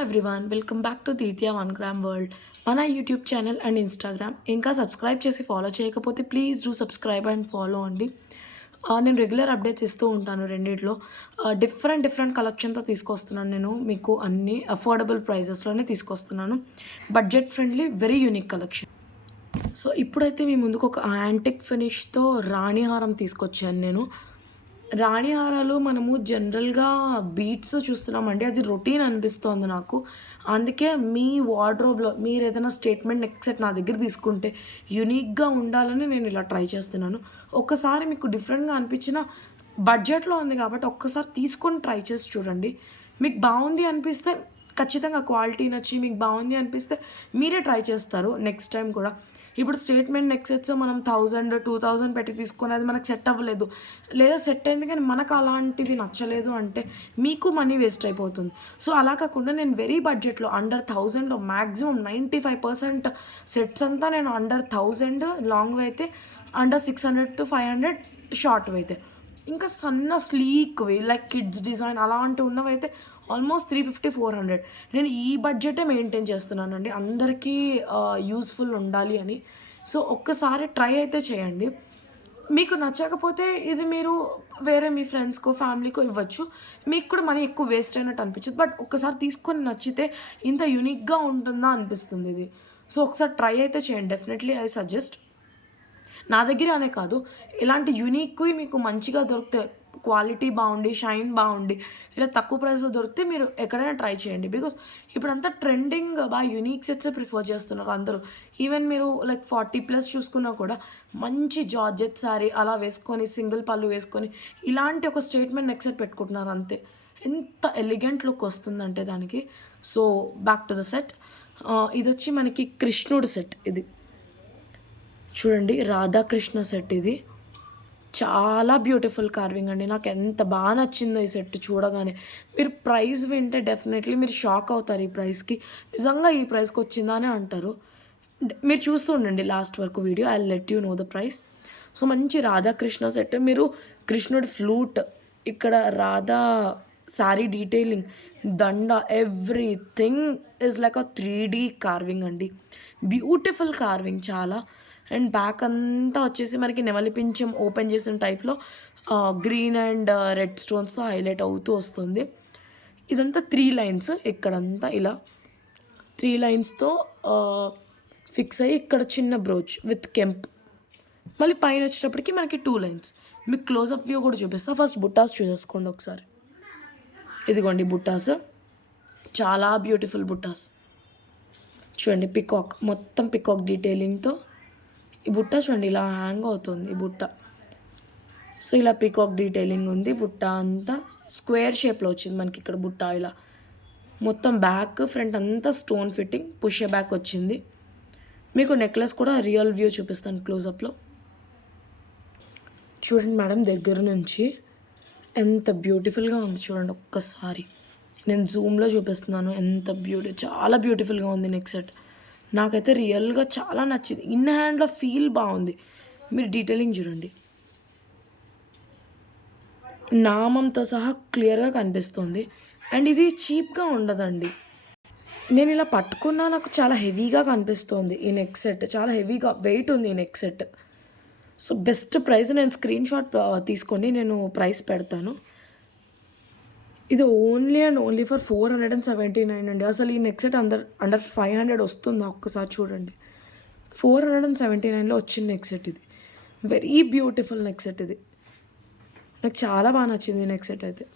Everyone welcome back to Deethya 1 gram world. మన YouTube channel and Instagram ఇంకా subscribe చేసి follow చేయకపోతే please do subscribe and follow అండి. నేను రెగ్యులర్ అప్డేట్స్ ఇస్తూ ఉంటాను రెండిట్లో. డిఫరెంట్ కలెక్షన్తో తీసుకొస్తున్నాను. నేను మీకు అన్ని అఫోర్డబుల్ ప్రైజెస్లోనే తీసుకొస్తున్నాను. Budget friendly very unique collection. So ఇప్పుడైతే మీ ముందుకు ఒక యాంటిక్ ఫినిష్తో రాణి హారం తీసుకొచ్చాను నేను. రాణి హారాలు మనము జనరల్గా బీట్స్ చూస్తున్నామండి, అది రొటీన్ అనిపిస్తోంది నాకు. అందుకే మీ వార్డ్రోబ్లో మీరు ఏదైనా స్టేట్మెంట్ నెక్ సెట్ నా దగ్గర తీసుకుంటే యూనిక్గా ఉండాలని నేను ఇలా ట్రై చేస్తున్నాను. ఒక్కసారి మీకు డిఫరెంట్గా అనిపించిన బడ్జెట్లో ఉంది కాబట్టి ఒక్కసారి తీసుకొని ట్రై చేసి చూడండి. మీకు బాగుంది అనిపిస్తే ఖచ్చితంగా క్వాలిటీ నచ్చి మీకు బాగుంది అనిపిస్తే మీరే ట్రై చేస్తారు నెక్స్ట్ టైం కూడా. ఇప్పుడు స్టేట్మెంట్ నెక్ సెట్స్ మనం 1000-2000 పెట్టి తీసుకొని అది మనకు సెట్ అవ్వలేదు, లేదా సెట్ అయింది కానీ మనకు అలాంటివి నచ్చలేదు అంటే మీకు మనీ వేస్ట్ అయిపోతుంది. సో అలా కాకుండా నేను వెరీ బడ్జెట్లో అండర్ 1000లో మ్యాక్సిమం 95% సెట్స్ అంతా నేను అండర్ 1000, లాంగ్ అయితే అండర్ 600-500, షార్ట్ అయితే ఇంకా సన్న స్లీక్వి లైక్ కిడ్స్ డిజైన్ అలాంటివి ఉన్నవైతే ఆల్మోస్ట్ 350-400. నేను ఈ బడ్జెటే మెయింటైన్ చేస్తున్నానండి, అందరికీ యూస్ఫుల్ ఉండాలి అని. సో ఒక్కసారి ట్రై అయితే చేయండి. మీకు నచ్చకపోతే ఇది మీరు వేరే మీ ఫ్రెండ్స్కో ఫ్యామిలీకో ఇవ్వచ్చు, మీకు కూడా మనీ ఎక్కువ వేస్ట్ అయినట్టు అనిపించదు. బట్ ఒక్కసారి తీసుకొని నచ్చితే ఇంత యూనిక్గా ఉంటుందా అనిపిస్తుంది ఇది. సో ఒకసారి ట్రై అయితే చేయండి, డెఫినెట్లీ ఐ సజెస్ట్. నా దగ్గర అనే కాదు, ఇలాంటి యూనిక్వి మీకు మంచిగా దొరికితే, క్వాలిటీ బాగుండి షైన్ బాగుండి ఇలా తక్కువ ప్రైస్లో దొరికితే మీరు ఎక్కడైనా ట్రై చేయండి. బికాస్ ఇప్పుడంతా ట్రెండింగ్ బాగా యూనిక్ సెట్సే ప్రిఫర్ చేస్తున్నారు అందరూ. ఈవెన్ మీరు లైక్ 40+ చూసుకున్నా కూడా మంచి జార్జెట్ శారీ అలా వేసుకొని సింగిల్ పళ్ళు వేసుకొని ఇలాంటి ఒక స్టేట్మెంట్ నెక్ సెట్ పెట్టుకుంటున్నారు అంతే. ఎంత ఎలిగెంట్ లుక్ వస్తుందంటే దానికి. So back to the set. ఇది వచ్చి మనకి కృష్ణుడు సెట్. ఇది చూడండి, రాధాకృష్ణ సెట్. ఇది చాలా బ్యూటిఫుల్ కార్వింగ్ అండి, నాకు ఎంత బాగా నచ్చిందో ఈ సెట్ చూడగానే. మీరు ప్రైస్ వింటే డెఫినెట్లీ మీరు షాక్ అవుతారు. ఈ ప్రైస్కి నిజంగా ఈ ప్రైస్కి వచ్చిందా అని అంటారు. మీరు చూస్తూ ఉండండి లాస్ట్ వరకు video, I let you know the price. So మంచి రాధాకృష్ణ సెట్. మీరు కృష్ణుడి ఫ్లూట్, ఇక్కడ రాధా శారీ డీటెయిలింగ్, దండ, everything is like a 3D carving అండి. బ్యూటిఫుల్ కార్వింగ్ చాలా. అండ్ బ్యాక్ అంతా వచ్చేసి మనకి నెమలి పింఛం ఓపెన్ చేసిన టైప్లో గ్రీన్ అండ్ రెడ్ స్టోన్స్తో హైలైట్ అవుతూ వస్తుంది. ఇదంతా 3 లైన్స్, ఇక్కడంతా ఇలా 3 లైన్స్తో ఫిక్స్ అయ్యి ఇక్కడ చిన్న బ్రోచ్ విత్ కెంప్. మళ్ళీ పైన వచ్చేటప్పటికి మనకి 2 లైన్స్. మీకు క్లోజప్ వ్యూ కూడా చూపిస్తాను. ఫస్ట్ బుట్టాస్ చూసేసుకోండి ఒకసారి. ఇదిగోండి బుట్టాస్, చాలా బ్యూటిఫుల్ బుట్టాస్. చూడండి పికాక్, మొత్తం పికాక్ డీటెయిలింగ్తో ఈ బుట్ట చూడండి ఇలా హ్యాంగ్ అవుతుంది ఈ బుట్ట. సో ఇలా పీకాక్ డీటెయిలింగ్ ఉంది. బుట్ట అంతా స్క్వేర్ షేప్లో వచ్చింది మనకి ఇక్కడ బుట్ట. ఇలా మొత్తం బ్యాక్ ఫ్రంట్ అంతా స్టోన్ ఫిట్టింగ్, పుష్ బ్యాక్ వచ్చింది. మీకు నెక్లెస్ కూడా రియల్ వ్యూ చూపిస్తాను క్లోజప్లో. చూడండి మేడం, దగ్గర నుంచి ఎంత బ్యూటిఫుల్గా ఉంది చూడండి ఒక్కసారి. నేను జూమ్లో చూపిస్తున్నాను, ఎంత చాలా బ్యూటిఫుల్గా ఉంది నెక్ సెట్. నాకైతే రియల్గా చాలా నచ్చింది. ఇన్ హ్యాండ్లో ఫీల్ బాగుంది. మీరు డీటెయిలింగ్ చూడండి, నామంతో సహా క్లియర్గా కనిపిస్తుంది. అండ్ ఇది చీప్గా ఉండదండి. నేను ఇలా పట్టుకున్నా నాకు చాలా హెవీగా కనిపిస్తుంది ఈ నెక్ సెట్. చాలా హెవీగా వెయిట్ ఉంది ఈ neck set. So best price, నేను స్క్రీన్ షాట్ తీసుకోండి, నేను ప్రైస్ పెడతాను. ఇది ఓన్లీ అండ్ ఓన్లీ ఫర్ 479 అండి. అసలు ఈ నెక్ సెట్ అండర్ 500 వస్తుందా ఒక్కసారి చూడండి. 479లో వచ్చిన నెక్ సెట్ ఇది. వెరీ బ్యూటిఫుల్ నెక్ సెట్ ఇది. నాకు చాలా బాగా నచ్చింది ఈ నెక్ సెట్ అయితే.